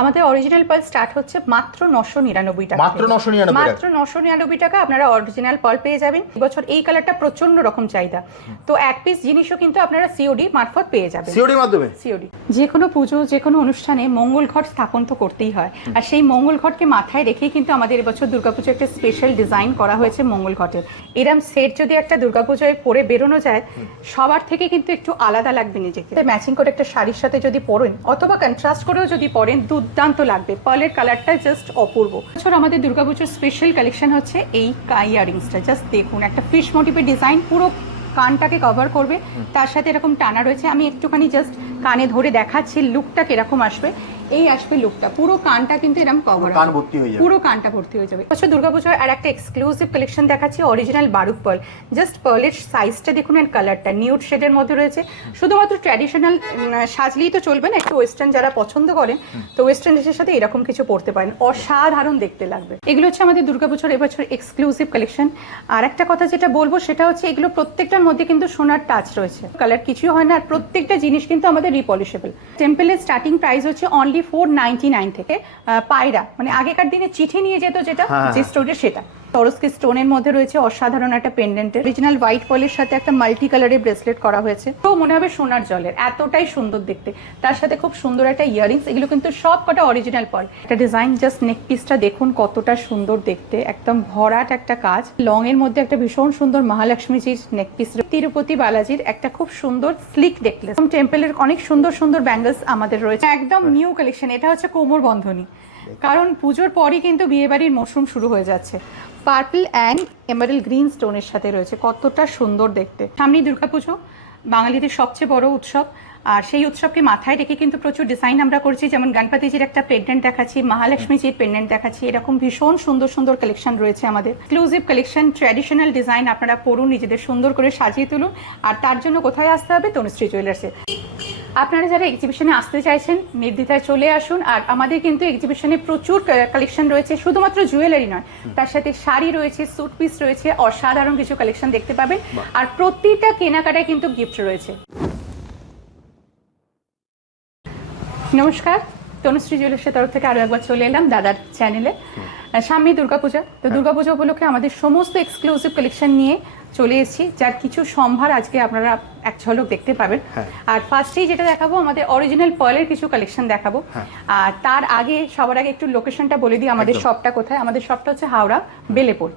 আমাদের অরিজিনাল পাল স্টার্ট হচ্ছে মাত্র নশো নিরানব্বই টাকা মাত্র। 999 টাকা। মাত্র নশো নিরানব্বই টাকা আপনারা অরিজিনাল পাল পেয়ে যাবেন। এবছর এই কালারটা প্রচণ্ড রকম চাহিদা। তো এক পিস জিনিসও কিন্তু আপনারা সিওডি মারফত পেয়ে যাবেন। সিওডির মাধ্যমে? সিওডি যে কোনো পুজো যে কোনো অনুষ্ঠানে মঙ্গল ঘট স্থাপন তো করতেই হয়। আর সেই মঙ্গল ঘটকে মাথায় রেখেই কিন্তু আমাদের এবছর দুর্গাপুজো একটা স্পেশাল ডিজাইন করা হয়েছে মঙ্গল ঘটের। এরম সেট যদি একটা দুর্গাপুজোয় পরে বেরোনো যায় সবার থেকে কিন্তু একটু আলাদা লাগবে নিজেকে। ম্যাচিং করে একটা শাড়ির সাথে যদি পরেন অথবা কন্ট্রাস্ট করেও যদি পরেন দুর্দান্ত লাগবে। পার্লের কালারটা জাস্ট অপূর্ব। বছর আমাদের দুর্গাপুজোর স্পেশাল কালেকশন হচ্ছে এই ইয়ারিংসটা। জাস্ট দেখুন একটা ফিশ মোটিভের ডিজাইন পুরো কানটাকে কভার করবে। তার সাথে এরকম টানা রয়েছে। আমি একটুখানি জাস্ট কানে ধরে দেখাচ্ছি লুকটা কীরকম আসবে। এই আসবে লুকটা পুরো কানটা কিন্তু এরকম কভার কান ভর্তি হয়ে যাবে। পুরো কানটা ভর্তি হয়ে যাবে। আচ্ছা দুর্গাপুজোর আর একটা এক্সক্লুসিভ কালেকশন দেখাচ্ছি অরিজিনাল বারুক পার্ল জাস্ট পার্লের সাইজটা দেখুন এর কালারটা নিউড শেডের মধ্যে রয়েছে। শুধুমাত্র ট্র্যাডিশনাল সাজলেই তো চলবে না একটু ওয়েস্টার্ন যারা পছন্দ করেন তো ওয়েস্টার্ন ড্রেসের সাথে এরকম কিছু পড়তে পারেন। অসাধারণ দেখতে লাগবে। এগুলো হচ্ছে আমাদের দুর্গাপুজোর এবছর এক্সক্লুসিভ কালেকশন আর একটা কথা যেটা বলব সেটা হচ্ছে এগুলো প্রত্যেকটার মধ্যে কিন্তু সোনার টাচ রয়েছে। কালার কিছুই হয় না আর প্রত্যেকটা জিনিস কিন্তু আমাদের রিপলিশেবল টেম্পলের স্টার্টিং প্রাইস হচ্ছে অনলি ফোর নাইনটি নাইন থেকে পায়রা মানে আগেকার দিনে চিঠি নিয়ে যেত যেটা হ্যাঁ, যে স্টোরের স্টোরে সেটা। তরস্কি স্টোনের মধ্যে রয়েছে অসাধারণ একটা পেন্ডেন্ট অরিজিনাল হোয়াইট পলের সাথে একটা মাল্টি কালারের ব্রেসলেট করা হয়েছে। তো মনে হবে সোনার জলের এতটাই সুন্দর দেখতে। তার সাথে খুব সুন্দর একটা ইয়ারিংস এগুলো কিন্তু সব কটা অরিজিনাল পল একটা ডিজাইন জাস্ট নেক পিসটা দেখুন কতটা সুন্দর দেখতে। একদম ভরাট একটা কাজ। লং এর মধ্যে একটা ভীষণ সুন্দর মহালক্ষ্মীজির নেক পিস তিরুপতি বালাজির একটা খুব সুন্দর স্লিক নেকলেস টেম্পলের অনেক সুন্দর সুন্দর ব্যাঙ্গলস আমাদের রয়েছে। একদম নিউ কালেকশন এটা হচ্ছে কোমর বন্ধনী। কারণ পুজোর পরই কিন্তু বিয়েবাড়ির মরশুম শুরু হয়ে যাচ্ছে। পার্পল অ্যান্ড এমারেল গ্রিন স্টোনের সাথে রয়েছে। কতটা সুন্দর দেখতে। সামনেই দুর্গাপুজো, বাঙালিদের সবচেয়ে বড় উৎসব। আর সেই উৎসবকে মাথায় রেখে কিন্তু প্রচুর ডিজাইন আমরা করছি। যেমন গণপতিজির একটা পেন্ডেন্ট দেখাচ্ছি, মহালক্ষ্মীজির পেন্ডেন্ট দেখাচ্ছি। এরকম ভীষণ সুন্দর সুন্দর কালেকশন রয়েছে আমাদের। এক্সক্লুসিভ কালেকশন ট্র্যাডিশনাল ডিজাইন আপনারা পড়ুন, নিজেদের সুন্দর করে সাজিয়ে তুলুন। আর তার জন্য কোথায় আসতে হবে? তনুশ্রী জুয়েলার্সে আপনারা যারা এক্সিবিশনে আসতে চাইছেন নির্দ্বিধায় চলে আসুন। আর আমাদের কিন্তু এক্সিবিশনে প্রচুর কালেকশন রয়েছে শুধুমাত্র জুয়েলারি নয়। তার সাথে শাড়ি রয়েছে স্যুট পিস রয়েছে অসাধারণ কিছু কালেকশন দেখতে পাবেন। আর প্রতিটা কেনাকাটায় কিন্তু গিফট রয়েছে। নমস্কার। তনুশ্রী জুয়েলার্সের তরফ থেকে আরও একবার চলে এলাম দাদার চ্যানেলে সামনেই দুর্গাপূজা। তো দুর্গাপূজা উপলক্ষে আমাদের সমস্ত এক্সক্লুসিভ কালেকশন নিয়ে চলে এসেছি যার কিছু সম্ভার আজকে আপনারা এক ঝলক দেখতে পাবেন। হ্যাঁ। আর ফার্স্টেই যেটা দেখাবো আমাদের অরিজিনাল পার্লের কিছু কালেকশন দেখাবো। হ্যাঁ। আর তার আগে সবার আগে একটু লোকেশনটা বলে দিই আমাদের শপটা কোথায়? আমাদের শপটা হচ্ছে হাওড়া বেলেপুর।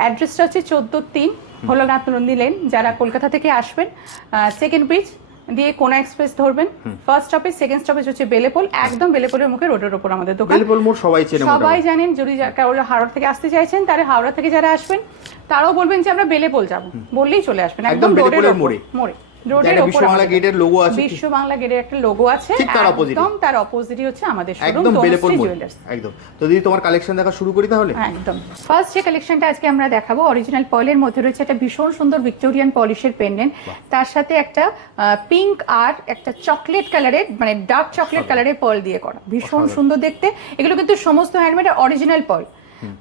অ্যাড্রেসটা হচ্ছে চোদ্দ তিন ভোলানাথ নন্দী লেন যারা কলকাতা থেকে আসবেন। সেকেন্ড ব্রিজ দিয়ে কোনা এক্সপ্রেস ধরবেন। ফার্স্ট স্টপেজ সেকেন্ড স্টপেজ হচ্ছে বেলেপোল একদম বেলেপোলের মুখে রোডের ওপর আমাদের দোকান। বেলেপোল মোড় সবাই চেনে সবাই জানেন যদি কেউ কারোর হাওড়া থেকে আসতে চাইছেন তাহলে হাওড়া থেকে যারা আসবেন তারাও বলবেন যে আমরা বেলেপোল যাব। বললেই চলে আসবেন একদম একদম রোডের মোড়ে। মোড়ে। রোডের বিশ্ব বাংলা গেটের লোগো আছে বিশ্ব বাংলা গেটের একটা লোগো আছে। ঠিক তার opposite-এ। একদম তার অপোজিটই হচ্ছে আমাদের শোরুম একদম জুয়েলার্স একদম। তো দিদি তোমার কালেকশন দেখা শুরু করি তাহলে? একদম। ফার্স্ট যে কালেকশনটা আজকে আমরা দেখাবো অরিজিনাল পয়েলের মধ্যে রয়েছে একটা ভীষণ সুন্দর ভিক্টোরিয়ান পলিশের পেন্ডেন্ট তার সাথে একটা পিঙ্ক আর একটা চকলেট কালারের মানে ডার্ক চকলেট কালারের পার্ল দিয়ে করা। ভীষণ সুন্দর দেখতে। এগুলো কিন্তু সমস্ত হ্যান্ডমেড অরিজিনাল পার্ল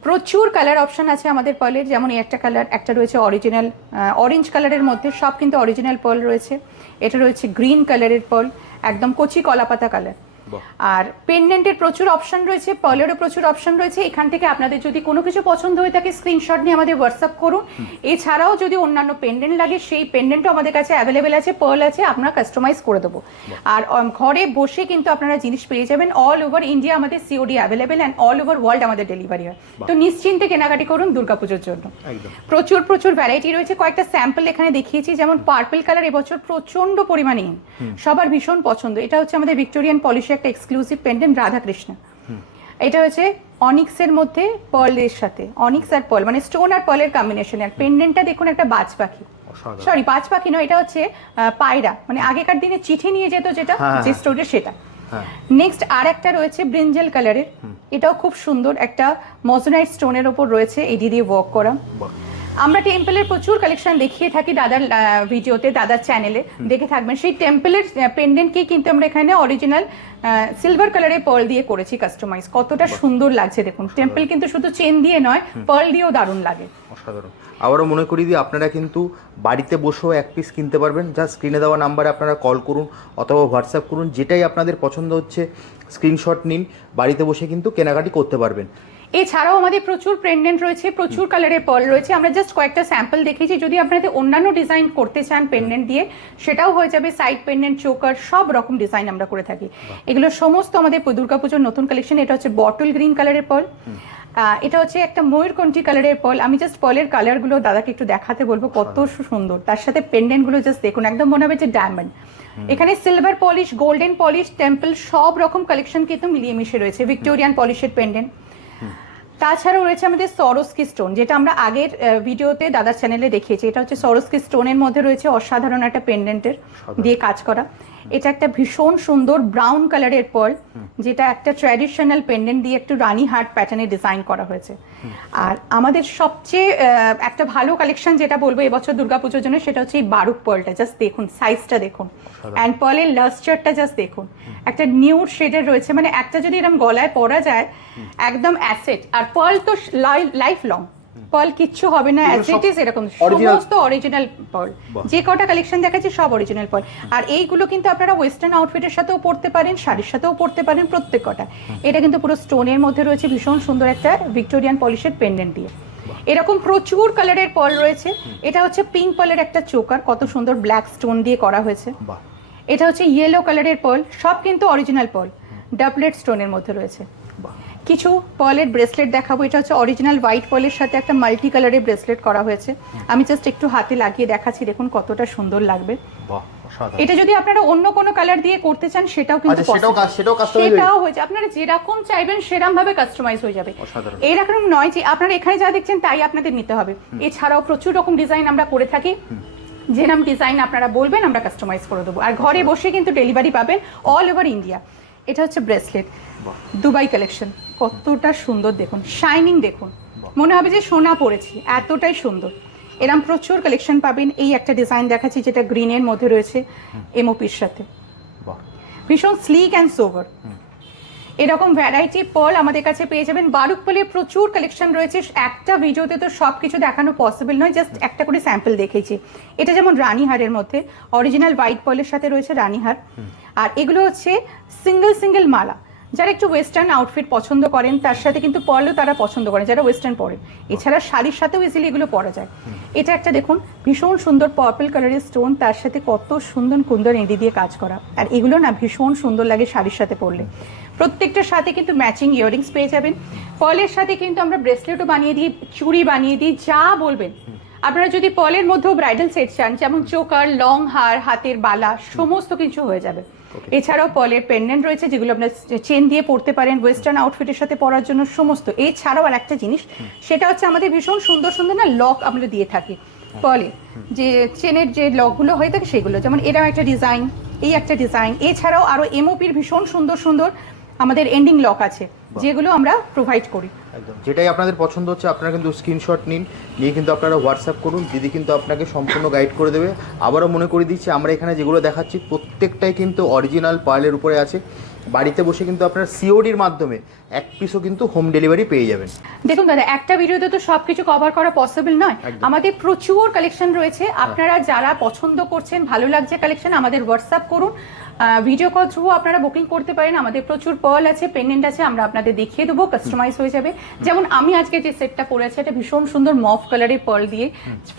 প্রচুর কালার অপশন আছে আমাদের পার্লের যেমন একটা কালার একটা রয়েছে অরিজিনাল অরেঞ্জ কালারের মধ্যে সব কিন্তু অরিজিনাল পার্ল রয়েছে এটা রয়েছে গ্রিন কালারের পার্ল একদম কচি কলাপাতা কালার। আর পেন্ডেন্টের প্রচুর অপশন রয়েছে পার্লেরও প্রচুর অপশন রয়েছে। এখান থেকে আপনাদের যদি কোনো কিছু পছন্দ হয়ে থাকে স্ক্রিনশট নিয়ে আমাদের হোয়াটসঅ্যাপ করুন। এছাড়াও যদি অন্যান্য পেন্ডেন্ট লাগে সেই পেন্ডেন্টও আমাদের কাছে অ্যাভেলেবেল আছে পার্ল আছে আমরা কাস্টমাইজ করে দেবো। আর ঘরে বসে কিন্তু আপনারা জিনিস পেয়ে যাবেন। অল ওভার ইন্ডিয়া আমাদের COD available and all over world আমাদের ডেলিভারি হয়। তো নিশ্চিন্তে কেনাকাটি করুন দুর্গাপুজোর জন্য। প্রচুর প্রচুর ভ্যারাইটি রয়েছে। কয়েকটা স্যাম্পল এখানে দেখিয়েছি যেমন পার্পল কালার এবছর প্রচণ্ড পরিমাণে। সবার ভীষণ পছন্দ। এটা হচ্ছে আমাদের ভিক্টোরিয়ান পলিশে একটা এক্সক্লুসিভ পেন্ডেন্ট রাধাকৃষ্ণ। এটা হচ্ছে অনিক্সের মধ্যে পার্লের সাথে অনিক্স আর পার্ল মানে স্টোন আর পার্লের কম্বিনেশন আর পেন্ডেন্টটা দেখুন একটা বাজ পাখি। সরি বাজ পাখি নয় এটা হচ্ছে পায়রা। মানে আগেকার দিনে চিঠি নিয়ে যেত যেটা হ্যাঁ, যে হ্যাঁ। স্টোরে সেটা। হ্যাঁ। নেক্সট আর একটা রয়েছে ব্রিঞ্জেল কালারের এটাও খুব সুন্দর একটা মজনাইট স্টোনের ওপর রয়েছে এডি দিয়ে ওয়ার্ক করা। আমরা টেম্পলের প্রচুর কালেকশন দেখিয়ে থাকি দাদার ভিডিওতে দাদার চ্যানেলে দেখে থাকবেন। সেই টেম্পলের পেন্ডেন্টকে কিন্তু আমরা এখানে অরিজিনাল সিলভার কালারের পার্ল দিয়ে করেছি কাস্টমাইজ কতটা সুন্দর লাগছে দেখুন। টেম্পল কিন্তু শুধু চেন দিয়ে নয় পার্ল দিয়েও দারুণ লাগে। অসাধারণ। আবারও মনে করি দিই আপনারা কিন্তু বাড়িতে বসেও এক পিস কিনতে পারবেন। যা স্ক্রিনে দেওয়া নাম্বারে আপনারা কল করুন অথবা হোয়াটসঅ্যাপ করুন যেটাই আপনাদের পছন্দ হচ্ছে স্ক্রিনশট নিন বাড়িতে বসে কিন্তু কেনাকাটি করতে পারবেন। এছাড়াও আমাদের প্রচুর পেন্ডেন্ট রয়েছে প্রচুর কালারের পার্ল রয়েছে। আমরা জাস্ট কয়েকটা স্যাম্পল দেখেছি। যদি আপনাদের অন্যান্য ডিজাইন করতে চান পেন্ডেন্ট দিয়ে সেটাও হয়ে যাবে সাইড পেন্ডেন্ট চোকার সব রকম ডিজাইন আমরা করে থাকি। এগুলো সমস্ত আমাদের দুর্গাপুজোর নতুন কালেকশন এটা হচ্ছে বটল গ্রিন কালারের পার্ল এটা হচ্ছে একটা ময়ূরকণ্ঠী কালারের পল আমি জাস্ট পার্লের কালারগুলো দাদাকে একটু দেখাতে বলব কত সুন্দর। তার সাথে পেন্ডেন্টগুলো জাস্ট দেখুন একদম মনে হবে যে ডায়মন্ড এখানে silver polish golden polish temple সব রকম কালেকশন কিন্তু মিলিয়ে মিশে রয়েছে। ভিক্টোরিয়ান পলিশের পেন্ডেন্ট তাছাড়াও রয়েছে আমাদের সরস্কি স্টোন যেটা আমরা আগের ভিডিওতে দাদার চ্যানেলে দেখিয়েছি। এটা হচ্ছে সরস্কি স্টোনের মধ্যে রয়েছে অসাধারণ একটা পেন্ডেন্টের দিয়ে কাজ করা। এটা একটা ভীষণ সুন্দর ব্রাউন কালারের পার্ল যেটা একটা ট্র্যাডিশনাল পেন্ডেন্ট দিয়ে একটু রানি হার্ট প্যাটার্নে ডিজাইন করা হয়েছে। আর আমাদের সবচেয়ে একটা ভালো কালেকশন যেটা বলব এবছর দুর্গাপুজোর জন্য সেটা হচ্ছে এই বারুক পার্লটা জাস্ট দেখুন সাইজটা দেখুন। অ্যান্ড পার্লের লাস্টারটা জাস্ট দেখুন। একটা নিউ শেডের রয়েছে। মানে একটা যদি এরকম গলায় পরা যায় একদম অ্যাসেট আর পার্ল তো লাইফ লং পার্ল কিচ্ছু হবে না অ্যাজ ইট ইজ এরকম সমস্ত অরিজিনাল পার্ল যে কটা কালেকশন দেখাচ্ছি সব অরিজিনাল পার্ল আর এইগুলো কিন্তু আপনারা ওয়েস্টার্ন আউটফিটের সাথেও পরতে পারেন শাড়ির সাথেও পরতে পারেন প্রত্যেক কটা। এটা কিন্তু পুরো স্টোনের মধ্যে রয়েছে ভীষণ সুন্দর একটা ভিক্টোরিয়ান পলিশের পেন্ডেন্ট দিয়ে। এরকম প্রচুর কালারের পল রয়েছে। এটা হচ্ছে পিঙ্ক পার্লের একটা চোকার কত সুন্দর ব্ল্যাক স্টোন দিয়ে করা হয়েছে। এটা হচ্ছে ইয়েলো কালারের পল সব কিন্তু অরিজিনাল পার্ল ডাবলেট স্টোনের মধ্যে রয়েছে। কিছু পার্লের ব্রেসলেট দেখাবো। এটা হচ্ছে অরিজিনাল হোয়াইট পার্লের সাথে একটা মাল্টি কালারের ব্রেসলেট করা হয়েছে। আমি জাস্ট একটু হাতে লাগিয়ে দেখাচ্ছি দেখুন কতটা সুন্দর লাগবে। এটা যদি আপনারা অন্য কোনো কালার দিয়ে করতে চান সেটাও কিন্তু আচ্ছা, সেটাও হয়ে যাবে আপনারা যেরকম চাইবেন সেরকম ভাবে কাস্টমাইজ হয়ে যাবে। এরকম নয় যে আপনারা এখানে যা দেখছেন তাই আপনাদের নিতে হবে। এছাড়াও প্রচুর রকম ডিজাইন আমরা করে থাকি। যেরকম ডিজাইন আপনারা বলবেন আমরা কাস্টমাইজ করে দেবো। আর ঘরে বসে কিন্তু ডেলিভারি পাবেন অল ওভার ইন্ডিয়া এটা হচ্ছে ব্রেসলেট দুবাই কালেকশন কতটা সুন্দর দেখুন শাইনিং দেখুন। মনে হবে যে সোনা পড়েছি এতটাই সুন্দর। এরম প্রচুর কালেকশন পাবেন এই একটা ডিজাইন দেখাচ্ছি যেটা গ্রিনের মধ্যে রয়েছে এমওপির সাথে। ভীষণ স্লিক অ্যান্ড সোভার এরকম ভ্যারাইটি পার্ল আমাদের কাছে পেয়ে যাবেন। বারুক পার্লের প্রচুর কালেকশন রয়েছে। একটা ভিডিওতে তো সব কিছু দেখানো পসিবল নয় জাস্ট একটা করে স্যাম্পল দেখেছি। এটা যেমন রানীহারের মধ্যে অরিজিনাল হোয়াইট পলের সাথে রয়েছে রানীহার আর এগুলো হচ্ছে সিঙ্গেল সিঙ্গেল মালা। যারা একটু ওয়েস্টার্ন আউটফিট পছন্দ করেন তার সাথে কিন্তু পরলেও তারা পছন্দ করেন যারা ওয়েস্টার্ন পরেন। এছাড়া শাড়ির সাথেও ইজিলি এগুলো পরা যায়। এটা একটা দেখুন ভীষণ সুন্দর পার্পল কালারের স্টোন তার সাথে কত সুন্দর কুন্দর এঁদি দিয়ে কাজ করা। আর এগুলো না ভীষণ সুন্দর লাগে শাড়ির সাথে পরলে। প্রত্যেকটার সাথে কিন্তু ম্যাচিং ইয়ারিংস পেয়ে যাবেন। পলের সাথে কিন্তু আমরা ব্রেসলেটও বানিয়ে দিই চুড়ি বানিয়ে দিই যা বলবেন। আপনারা যদি পলের মধ্যেও ব্রাইডাল সেট চান যেমন চোকার লং হার হাতের বালা সমস্ত কিছু হয়ে যাবে। এছাড়াও পলের পেন্ডেন্ট রয়েছে যেগুলো আপনার চেন দিয়ে পড়তে পারেন ওয়েস্টার্ন আউটফিটের সাথে পরার জন্য সমস্ত। এছাড়াও আর একটা জিনিস সেটা হচ্ছে আমাদের ভীষণ সুন্দর সুন্দর না লক আমরা দিয়ে থাকি পলে। যে চেনের যে লকগুলো হয়ে থাকে সেগুলো যেমন এরাও একটা ডিজাইন এই একটা ডিজাইন এছাড়াও আরও এমওপির ভীষণ সুন্দর সুন্দর আমাদের এন্ডিং লক আছে। যেগুলো আমরা প্রোভাইড করি। একদম। যেটাই আপনাদের পছন্দ হচ্ছে আপনারা কিন্তু স্ক্রিনশট নিন নিয়ে কিন্তু আপনারা হোয়াটসঅ্যাপ করুন দিদি কিন্তু আপনাকে সম্পূর্ণ গাইড করে দেবে। আবারও মনে করে দিচ্ছি আমরা এখানে যেগুলো দেখাচ্ছি প্রত্যেকটাই কিন্তু অরিজিনাল পার্লের উপরে আছে। বাড়িতে বসে কিন্তু আপনার সিওডির মাধ্যমে এক পিসও কিন্তু হোম ডেলিভারি পেয়ে যাবেন। দেখুন দাদা একটা ভিডিওতে তো সবকিছু কভার করা পসিবল নয়। আমাদের প্রচুর কালেকশন রয়েছে। আপনারা যারা পছন্দ করছেন ভালো লাগছে কালেকশন আমাদের হোয়াটসঅ্যাপ করুন। ভিডিও কল থ্রু আপনারা বুকিং করতে পারেন। আমাদের প্রচুর পার্ল আছে পেন্ডেন্ট আছে আমরা আপনাদের দেখিয়ে দেবো কাস্টমাইজ হয়ে যাবে। যেমন আমি আজকে যে সেটটা পরে আছি এটা ভীষণ সুন্দর মফ কালারের পার্ল দিয়ে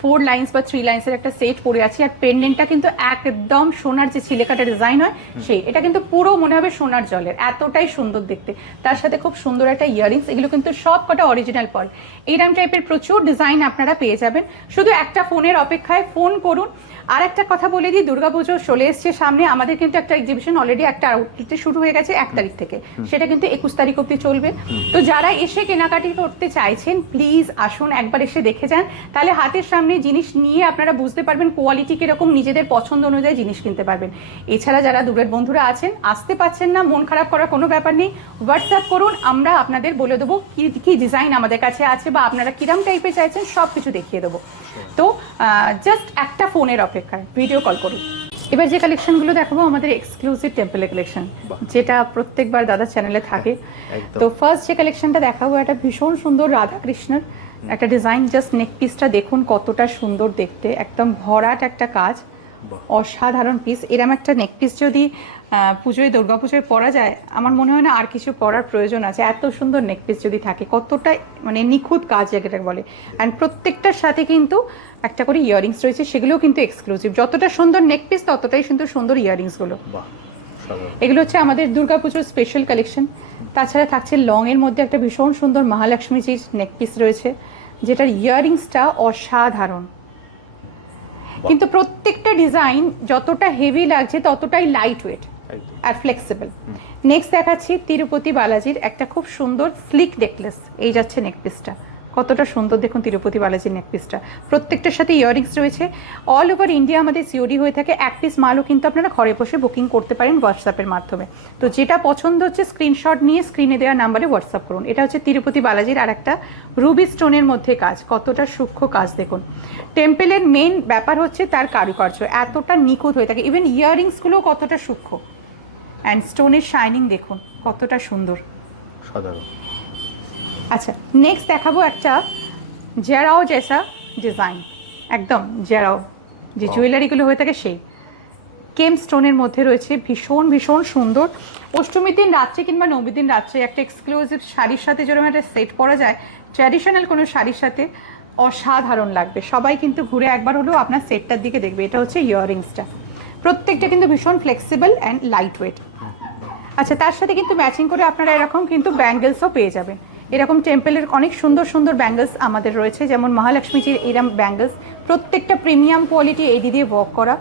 ফোর লাইন্স বা থ্রি লাইন্সের একটা সেট পরে আছি। আর পেন্ডেন্টটা কিন্তু একদম সোনার যে ছিলেকাটা ডিজাইন হয় সেই এটা কিন্তু পুরো মনে হবে সোনার জলের, এতটাই সুন্দর দেখতে। তার সাথে খুব সুন্দর একটা ইয়ারিংস এগুলো কিন্তু সব কটা অরিজিনাল পার্ল এইরকম টাইপের প্রচুর ডিজাইন আপনারা পেয়ে যাবেন। শুধু একটা ফোনের অপেক্ষায় ফোন করুন। আর একটা কথা বলে দিই দুর্গাপুজো চলে এসছে সামনে। আমাদের কিন্তু একটা এক্সিবিশন অলরেডি একটা আউটলেটে শুরু হয়ে গেছে এক তারিখ থেকে। সেটা কিন্তু একুশ তারিখ অব্দি চলবে। তো যারা এসে কেনাকাটি করতে চাইছেন প্লিজ আসুন একবার এসে দেখে যান। তাহলে হাতের সামনে জিনিস নিয়ে আপনারা বুঝতে পারবেন কোয়ালিটি কীরকম নিজেদের পছন্দ অনুযায়ী জিনিস কিনতে পারবেন। এছাড়া যারা দূরের বন্ধুরা আছেন আসতে পাচ্ছেন না মন খারাপ করার কোনো ব্যাপার নেই। হোয়াটসঅ্যাপ করুন আমরা আপনাদের বলে দেবো কি কি ডিজাইন আমাদের কাছে আছে বা আপনারা কিরম টাইপের চাইছেন সব কিছু দেখিয়ে দেবো। তো জাস্ট একটা ফোনের অপেক্ষায় ভিডিও কল করুন। এবার যে কালেকশনগুলো দেখাবো আমাদের এক্সক্লুসিভ টেম্পলের কালেকশন যেটা প্রত্যেকবার দাদা চ্যানেলে থাকে। তো ফার্স্ট যে কালেকশনটা দেখাবো একটা ভীষণ সুন্দর রাধা কৃষ্ণের একটা ডিজাইন জাস্ট নেক পিসটা দেখুন কতটা সুন্দর দেখতে। একদম ভরাট একটা কাজ। অসাধারণ পিস এরম একটা নেক পিস যদি পুজোয় দুর্গাপুজোয় পরা যায় আমার মনে হয় না আর কিছু পরার প্রয়োজন আছে। এত সুন্দর নেকপিস যদি থাকে কতটা মানে নিখুঁত কাজ যেটাকে বলে। অ্যান্ড প্রত্যেকটার সাথে কিন্তু একটা করে ইয়ারিংস রয়েছে সেগুলোও কিন্তু এক্সক্লুসিভ যতটা সুন্দর নেকপিস ততটাই কিন্তু সুন্দর ইয়ারিংসগুলো এগুলো হচ্ছে আমাদের দুর্গাপুজোর স্পেশাল কালেকশন তাছাড়া থাকছে লং এর মধ্যে একটা ভীষণ সুন্দর মহালক্ষ্মীজির নেক পিস রয়েছে যেটার ইয়ারিংসটা অসাধারণ। কিন্তু প্রত্যেকটা ডিজাইন যতটা হেভি লাগছে ততটাই লাইট ওয়েট আর ফ্লেক্সিবল নেক্সট দেখাচ্ছি তিরুপতি বালাজির একটা খুব সুন্দর স্লিক নেকলেস এই যাচ্ছে নেকপিসটা কতটা সুন্দর দেখুন তিরুপতি বালাজির নেকপিসটা প্রত্যেকটার সাথে ইয়ারিংস রয়েছে। অল ওভার ইন্ডিয়া আমাদের সিওডি হয়ে থাকে। এক পিস মালও কিন্তু আপনারা ঘরে বসে বুকিং করতে পারেন হোয়াটসঅ্যাপের মাধ্যমে। তো যেটা পছন্দ হচ্ছে স্ক্রিনশট নিয়ে স্ক্রিনে দেওয়া নাম্বারে হোয়াটসঅ্যাপ করুন। এটা হচ্ছে তিরুপতি বালাজির আর একটা রুবি স্টোনের মধ্যে কাজ। কতটা সূক্ষ্ম কাজ দেখুন। টেম্পেলের মেন ব্যাপার হচ্ছে তার কারুকার্য। এতটা নিখুঁত হয়ে থাকে। ইভেন ইয়ারিংসগুলো কতটা সূক্ষ্ম। অ্যান্ড স্টোনের শাইনিং দেখুন কতটা সুন্দর। সাধারণ। আচ্ছা নেক্সট দেখাবো একটা জেরাও জেসা ডিজাইন একদম জেরাও যে জুয়েলারিগুলো হয়ে থাকে সেই। কেম স্টোনের মধ্যে রয়েছে ভীষণ ভীষণ সুন্দর। অষ্টমীর দিন রাত্রে কিংবা নবমীর দিন রাত্রে একটা এক্সক্লুসিভ শাড়ির সাথে যেরকম একটা সেট পরা যায় ট্র্যাডিশনাল কোনো শাড়ির সাথে অসাধারণ লাগবে। সবাই কিন্তু ঘুরে একবার হলেও আপনার সেটটার দিকে দেখবে এটা হচ্ছে ইয়াররিংসটা প্রত্যেকটা কিন্তু ভীষণ ফ্লেক্সিবল অ্যান্ড লাইট ওয়েট আচ্ছা তার সাথে কিন্তু ম্যাচিং করে আপনারা এরকম কিন্তু ব্যাঙ্গেলসও পেয়ে যাবেন। এরকম টেম্পলের অনেক সুন্দর সুন্দর ব্যাঙ্গেলস আমাদের রয়েছে যেমন মহালক্ষ্মীজির এরম ব্যাঙ্গেলস প্রত্যেকটা প্রিমিয়াম কোয়ালিটি এডি দিয়ে ওয়ার্ক করা।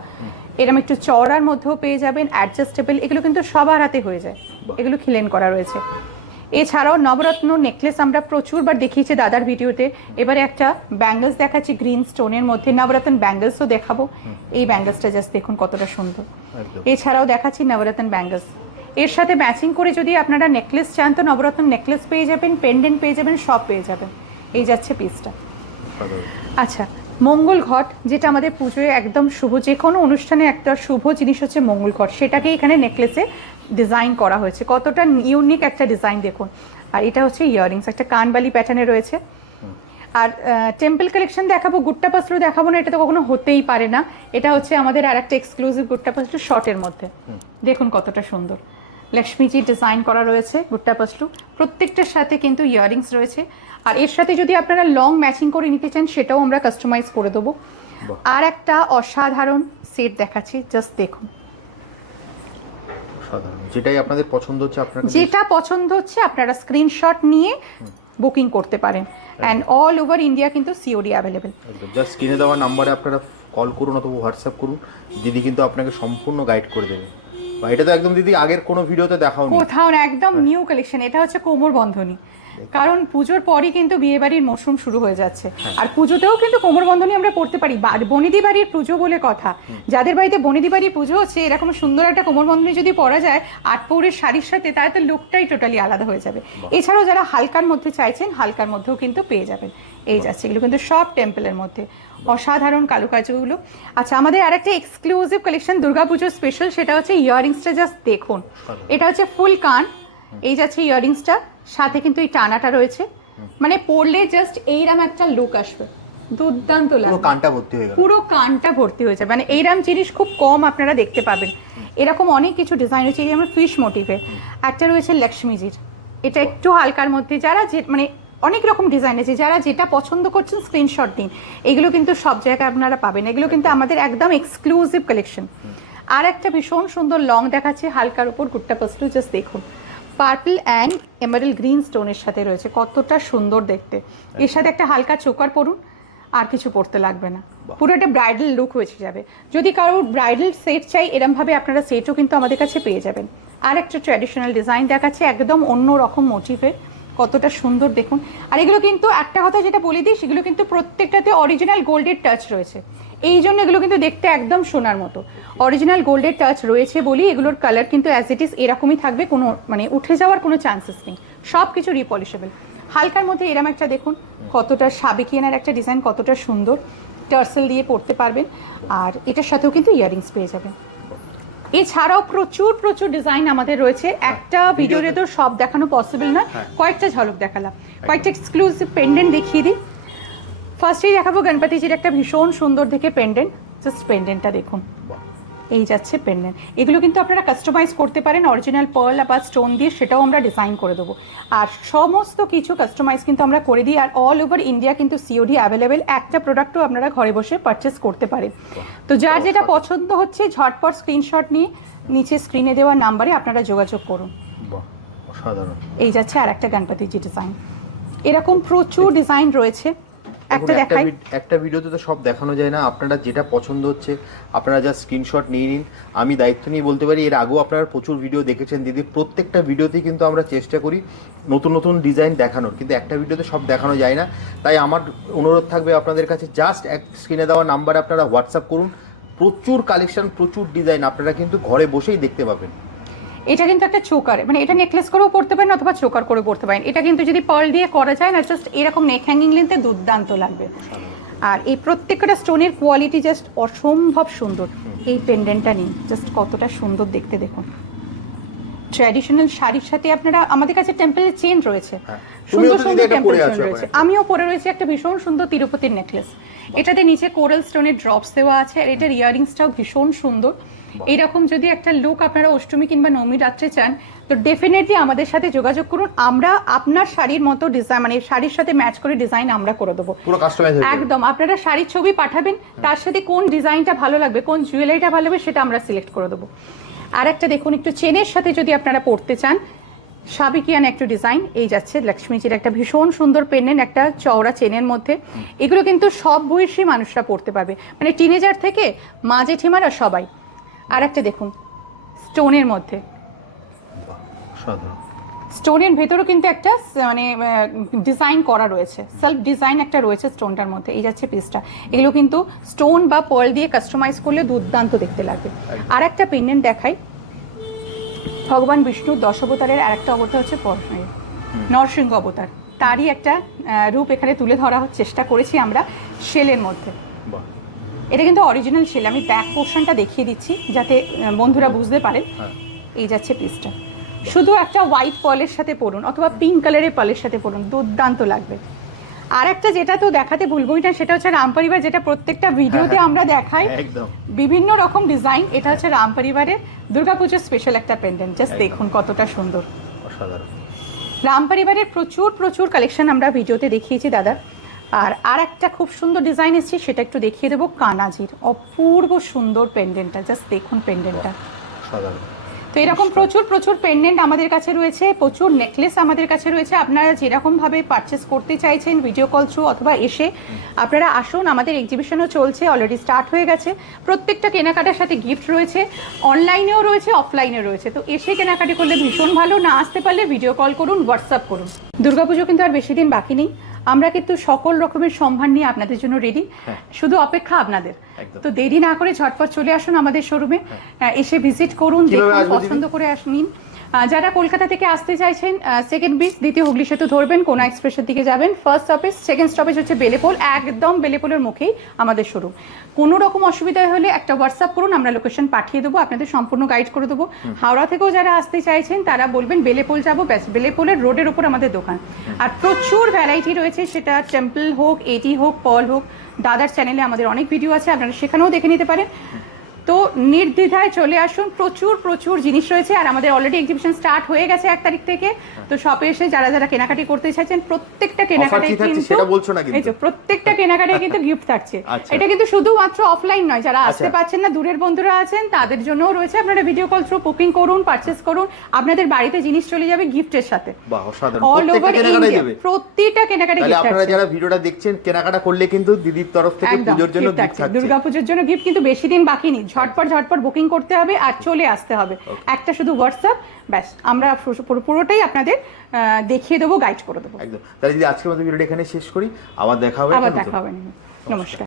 এরম একটু চওড়ার মধ্যেও পেয়ে যাবেন অ্যাডজাস্টেবল এগুলো কিন্তু সবার হাতে হয়ে যায়। এগুলো খিলেন করা রয়েছে। এছাড়াও নবরত্ন নেকলেস আমরা প্রচুরবার দেখিয়েছি দাদার ভিডিওতে। এবারে একটা ব্যাঙ্গেলস দেখাচ্ছি গ্রিন স্টোনের মধ্যে নবরত্ন ব্যাঙ্গেলসও দেখাবো। এই ব্যাঙ্গেলসটা জাস্ট দেখুন কতটা সুন্দর। এছাড়াও দেখাচ্ছি নবরত্ন ব্যাঙ্গলস এর সাথে ম্যাচিং করে যদি আপনারা নেকলেস চান তো নবরত্ন নেকলেস পেয়ে যাবেন পেন্ডেন্ট পেয়ে যাবেন সব পেয়ে যাবেন। এই যাচ্ছে পিসটা আচ্ছা মঙ্গল ঘট যেটা আমাদের পুজোয় একদম শুভ যে কোনো অনুষ্ঠানে একটা শুভ জিনিস হচ্ছে মঙ্গল ঘট। সেটাকে এখানে নেকলেসে ডিজাইন করা হয়েছে। কতটা ইউনিক একটা ডিজাইন দেখুন। আর এটা হচ্ছে ইয়াররিংস একটা কানবালি প্যাটার্নে রয়েছে। আর টেম্পল কালেকশন দেখাবো গুট্টা পাসলু দেখাবো না এটা তো কখনো হতেই পারে না। এটা হচ্ছে আমাদের আর একটা এক্সক্লুসিভ গুট্টা পাসলু শর্টের মধ্যে। দেখুন কতটা সুন্দর। লক্ষ্মীজি ডিজাইন করা রয়েছে গুট্টা পাসলু প্রত্যেকটার সাথে কিন্তু ইয়াররিংস রয়েছে। আর এর সাথে যদি আপনারা লং ম্যাচিং করে নিতে চান সেটাও আমরা কাস্টমাইজ করে দেবো। আর একটা অসাধারণ সেট দেখাচ্ছি জাস্ট দেখুন। যেটাই আপনাদের পছন্দ হচ্ছে আপনারা যেটা পছন্দ হচ্ছে আপনারা স্ক্রিনশট নিয়ে বুকিং করতে পারেন। অ্যান্ড অল ওভার ইন্ডিয়া কিন্তু সিওডি অ্যাভেলেবেল জাস্ট স্ক্রিনে দেওয়া নাম্বারে আপনারা কল করুন অথবা হোয়াটসঅ্যাপ করুন। দিদি কিন্তু আপনাকে সম্পূর্ণ গাইড করে দেবে। এটা তো একদম দিদি আগের কোনো ভিডিওতে দেখাও কোথাও না, একদম নিউ কালেকশন এটা হচ্ছে কোমর বন্ধনী। কারণ পুজোর পরই কিন্তু বিয়ে বাড়ির মরশুম শুরু হয়ে যাচ্ছে। আর পুজোতেও কিন্তু কোমর বন্ধনী আমরা পড়তে পারি। বনিদি বাড়ির পুজো বলে কথা। যাদের বাড়িতে বনিদি বাড়ির পুজো হচ্ছে এরকম সুন্দর একটা কোমর বন্ধনী যদি পরা যায় আট পৌরের শাড়ির সাথে তাহলে তো লুকটাই টোটালি আলাদা হয়ে যাবে। এছাড়াও যারা হালকার মধ্যে চাইছেন হালকার মধ্যেও কিন্তু পেয়ে যাবেন। এই যাচ্ছে এগুলো কিন্তু সব টেম্পলের মধ্যে। অসাধারণ কারুকার্যগুলো। আচ্ছা আমাদের আরেকটা এক্সক্লুসিভ কালেকশন দুর্গাপুজোর স্পেশাল সেটা হচ্ছে ইয়াররিংসটা জাস্ট দেখুন। এটা হচ্ছে ফুল কান। এই যাচ্ছে ইয়াররিংসটা সাথে কিন্তু এই টানাটা রয়েছে। মানে পরলে জাস্ট এইরকম একটা লুক আসবে। দুর্দান্ত পুরো লাগবে কানটা ভর্তি হয়ে গেল। পুরো কানটা ভর্তি হয়ে যাবে। মানে এইরকম জিনিস খুব কম আপনারা দেখতে পাবেন। এরকম অনেক কিছু ডিজাইন রয়েছে। এই যেমন ফিশ মোটিভে একটা রয়েছে লক্ষ্মীজির। এটা একটু হালকার মধ্যে। যারা যে মানে অনেক রকম ডিজাইন আছে। যারা যেটা পছন্দ করছেন স্ক্রিনশট দিন। এগুলো কিন্তু সব জায়গায় আপনারা পাবেন। এগুলো কিন্তু আমাদের একদম এক্সক্লুসিভ কালেকশন আর একটা ভীষণ সুন্দর লং দেখাচ্ছে। হালকার উপর গুট্টা পাসলু জাস্ট দেখুন। পার্পল অ্যান্ড এমারেল গ্রিন স্টোনের সাথে রয়েছে। কতটা সুন্দর দেখতে। এর সাথে একটা হালকা চোকার পরুন আর কিছু পড়তে লাগবে না। পুরো একটা ব্রাইডাল লুক হয়েছে যাবে। যদি কারোর ব্রাইডাল সেট চাই এরমভাবে আপনারা সেটও কিন্তু আমাদের কাছে পেয়ে যাবেন। আর একটা ট্র্যাডিশনাল ডিজাইন দেখাচ্ছে একদম অন্য রকম মোটিভের। কতটা সুন্দর দেখুন। আর এগুলো কিন্তু একটা কথা যেটা বলে দিই সেগুলো কিন্তু প্রত্যেকটাতে অরিজিনাল গোল্ডের টাচ রয়েছে। এই জন্য এগুলো কিন্তু দেখতে একদম সোনার মতো। অরিজিনাল গোল্ডের টাচ রয়েছে বলেই এগুলোর কালার কিন্তু অ্যাজ ইট ইজ এরকমই থাকবে কোনো মানে উঠে যাওয়ার কোনো চান্সেস নেই। সব কিছু রিপলিশেবল হালকার মধ্যে এরম একটা দেখুন কতটা সাবেকিয়ানার একটা ডিজাইন কতটা সুন্দর। টার্সেল দিয়ে পরতে পারবেন আর এটার সাথেও কিন্তু ইয়ারিংস পেয়ে যাবেন। এছাড়াও প্রচুর প্রচুর ডিজাইন আমাদের রয়েছে। একটা ভিডিওতে তো সব দেখানো পসিবল নয় হ্যাঁ। কয়েকটা ঝলক দেখালাম। কয়েকটা এক্সক্লুসিভ পেন্ডেন্ট দেখিয়ে দিই। ফার্স্টেই দেখাবো গণপতিজির একটা ভীষণ সুন্দর দেখে পেন্ডেন্ট জাস্ট পেন্ডেন্টটা দেখুন। এই যাচ্ছে পেন্ডেন্ট এগুলো কিন্তু আপনারা কাস্টমাইজ করতে পারেন অরিজিনাল পার্ল বা স্টোন দিয়ে সেটাও আমরা ডিজাইন করে দেবো। আর সমস্ত কিছু কাস্টমাইজ কিন্তু আমরা করে দিই আর অল ওভার ইন্ডিয়া কিন্তু সিওডি অ্যাভেলেবেল একটা প্রোডাক্টও আপনারা ঘরে বসে পারচেস করতে পারেন। তো যার যেটা পছন্দ হচ্ছে ঝটপট স্ক্রিনশট নিয়ে নিচে স্ক্রিনে দেওয়া নাম্বারে আপনারা যোগাযোগ করুন। এই যাচ্ছে আর একটা গণপতিজি ডিজাইন এরকম প্রচুর ডিজাইন রয়েছে। একটা দেখাই। একটা ভিডিওতে তো সব দেখানো যায় না। আপনারা যেটা পছন্দ হচ্ছে আপনারা যা স্ক্রিনশট নিয়ে নিন। আমি দায়িত্ব নিয়ে বলতে পারি এর আগেও আপনারা প্রচুর ভিডিও দেখেছেন। দিদি প্রত্যেকটা ভিডিওতেই কিন্তু আমরা চেষ্টা করি নতুন নতুন ডিজাইন দেখানোর। কিন্তু একটা ভিডিওতে সব দেখানো যায় না। তাই আমার অনুরোধ থাকবে আপনাদের কাছে জাস্ট এক স্ক্রিনে দেওয়া নাম্বার আপনারা হোয়াটসঅ্যাপ করুন। প্রচুর কালেকশন প্রচুর ডিজাইন আপনারা কিন্তু ঘরে বসেই দেখতে পাবেন। এটা কিন্তু একটা চোকার মানে এটা নেকলেস করেও পড়তে পারেন অথবা চোকার করে পড়তে পারেন। এটা কিন্তু যদি পার্ল দিয়ে করা যায় না জাস্ট এরকম নেক হ্যাঙ্গিং লেন্থে দুর্দান্ত লাগবে। আর এই প্রত্যেকটা স্টোনের কোয়ালিটি জাস্ট অসম্ভব সুন্দর। এই পেন্ডেন্টটা নিন জাস্ট কতটা সুন্দর দেখতে দেখুন। ট্র্যাডিশনাল শাড়ির সাথে আপনারা আমাদের কাছে টেম্পলের চেন রয়েছে। হ্যাঁ। সুন্দর সুন্দর টেম্পল চেন রয়েছে। আমিও পরে রয়েছে একটা ভীষণ সুন্দর তিরুপতির নেকলেস এটাতে নিচে কোরাল স্টোনের ড্রপস দেওয়া আছে আর এটার ইয়ারিংসটাও ভীষণ সুন্দর। এইরকম যদি একটা লুক আপনারা অষ্টমী কিংবা নবমী রাত্রে চান তো ডেফিনেটলি আমাদের সাথে যোগাযোগ করুন। আমরা আপনার শাড়ির মতো ডিজাইন মানে শাড়ির সাথে ম্যাচ করে ডিজাইন আমরা করে দেবো। একদম। আপনারা শাড়ির ছবি পাঠাবেন তার সাথে কোন ডিজাইনটা ভালো লাগবে কোন জুয়েলারিটা ভালো লাগবে সেটা আমরা সিলেক্ট করে দেবো। আর একটা দেখুন একটু চেনের সাথে যদি আপনারা পড়তে চান সাবিকিয়ান একটা ডিজাইন এই যাচ্ছে লক্ষ্মীজির একটা ভীষণ সুন্দর পেন্ডেন্ট একটা চওড়া চেনের মধ্যে। এগুলো কিন্তু সব বয়সী মানুষরা পড়তে পারবে। মানে টিনেজার থেকে মা জেঠিমারা সবাই। আর একটা দেখুন স্টোনের মধ্যে। স্টোনের ভেতরও কিন্তু একটা মানে ডিজাইন করা রয়েছে। সেলফ ডিজাইন একটা রয়েছে স্টোনটার মধ্যে এই যাচ্ছে পিসটা এগুলো কিন্তু স্টোন বা পার্ল দিয়ে কাস্টমাইজ করলে দুর্দান্ত দেখতে লাগবে। আর একটা পেন্ডেন্ট দেখাই। ভগবান বিষ্ণুর দশাবতারের আর একটা অবতার হচ্ছে নরসিংহ অবতার। তারই একটা রূপ এখানে তুলে ধরার চেষ্টা করেছি আমরা শেলের মধ্যে। এটা কিন্তু অরিজিনাল শেল আমি ব্যাক পোর্শনটা দেখিয়ে দিচ্ছি যাতে বন্ধুরা বুঝতে পারেন হ্যাঁ। এই যাচ্ছে পিসটা শুধু একটা হোয়াইট পলের সাথে পরুন অথবা পিঙ্ক কালারের পলের সাথে পরুন দুর্দান্ত লাগবে। আর একটা যেটা তো দেখাতে ভুলবই না সেটা হচ্ছে রাম পরিবার যেটা প্রত্যেকটা ভিডিওতে আমরা দেখাই। বিভিন্ন রকম ডিজাইন এটা হচ্ছে রাম পরিবারের দুর্গাপুজোর স্পেশাল একটা পেন্ডেন্ট জাস্ট দেখুন কতটা সুন্দর। অসাধারণ। রাম পরিবারের প্রচুর প্রচুর কালেকশন আমরা ভিডিওতে দেখিয়েছি দাদা। আর আর একটা খুব সুন্দর ডিজাইন এসেছে সেটা একটু দেখিয়ে দেবো কানাজির। অপূর্ব সুন্দর পেন্ডেন্টটা জাস্ট দেখুন পেন্ডেন্টটা তো এরকম প্রচুর প্রচুর পেন্ডেন্ট আমাদের কাছে রয়েছে প্রচুর নেকলেস আমাদের কাছে রয়েছে। আপনারা যেরকমভাবে পারচেস করতে চাইছেন ভিডিও কল থ্রু অথবা এসে আপনারা আসুন আমাদের এক্সিবিশনও চলছে অলরেডি স্টার্ট হয়ে গেছে। প্রত্যেকটা কেনাকাটার সাথে গিফট রয়েছে অনলাইনেও রয়েছে অফলাইনেও রয়েছে। তো এসে কেনাকাটি করলে ভীষণ ভালো না আসতে পারলে ভিডিও কল করুন হোয়াটসঅ্যাপ করুন। দুর্গাপুজো কিন্তু আর বেশি দিন বাকি নেই। আমরা কিন্তু সকল রকমের সম্ভার নিয়ে আপনাদের জন্য রেডি হ্যাঁ। শুধু অপেক্ষা আপনাদের। তো দেরি না করে ঝটপট চলে আসুন আমাদের শোরুমে এসে ভিজিট করুন দেখুন পছন্দ করে আস নিন। যারা কলকাতা থেকে আসতে চাইছেন সেকেন্ড বিচ দ্বিতীয় হুগলি সেতু ধরবেন কোনা এক্সপ্রেসের দিকে যাবেন। ফার্স্ট স্টপেজ সেকেন্ড স্টপেজ হচ্ছে বেলেপোল একদম বেলেপোলের মুখেই আমাদের শোরুম কোনো রকম অসুবিধা হলে একটা হোয়াটসঅ্যাপ করুন আমরা লোকেশন পাঠিয়ে দেবো আপনাদের সম্পূর্ণ গাইড করে দেবো। হাওড়া থেকেও যারা আসতে চাইছেন তারা বলবেন বেলেপোল যাব ব্যাস বেলেপোলের রোডের উপর আমাদের দোকান। আর প্রচুর ভ্যারাইটি রয়েছে সেটা টেম্পল হোক এটি হোক পল হোক দাদার চ্যানেলে আমাদের অনেক ভিডিও আছে আপনারা সেখানেও দেখে নিতে পারেন। তো নির্দ্বিধায় চলে আসুন। প্রচুর প্রচুর জিনিস রয়েছে আর আমাদের অলরেডি এক্সিবিশন স্টার্ট হয়ে গেছে এক তারিখ থেকে। তো শপে এসে যারা যারা কেনাকাটি করতে চাইছেন প্রত্যেকটা কেনাকাটায় কিন্তু সেটা বলছো না কিন্তু। প্রত্যেকটা কেনাকাটায় গিফট থাকছে। আচ্ছা। এটা কিন্তু শুধুমাত্র অফলাইন নয় যারা আসতে আচ্ছা। পারছেন না দূরের বন্ধুরা আছেন তাদের জন্যও রয়েছে। আপনারা ভিডিও কল থ্রু বুকিং করুন পারচেস করুন। আপনাদের বাড়িতে জিনিস চলে যাবে গিফটের সাথে। অল ওভার ইন্ডিয়া প্রতিটা কেনাকাটা গিফট আপনারা যারা ভিডিওটা দেখছেন কেনাকাটা করলে কিন্তু দিদির তরফ থেকে পুজোর জন্য গিফট থাকছে। দুর্গাপুজোর জন্য গিফট কিন্তু বেশি দিন বাকি নেই ঝটপট ঝটপট বুকিং করতে হবে আর চলে আসতে হবে। একটা শুধু হোয়াটসঅ্যাপ ব্যাস আমরা পুরোটাই আপনাদের আহ, দেখিয়ে দেবো গাইড করে দেবো। একদম। তাহলে যদি আজকের মতো ভিডিওটা এখানে শেষ করি আবার দেখা হবে আবার দেখা হবে। নমস্কার।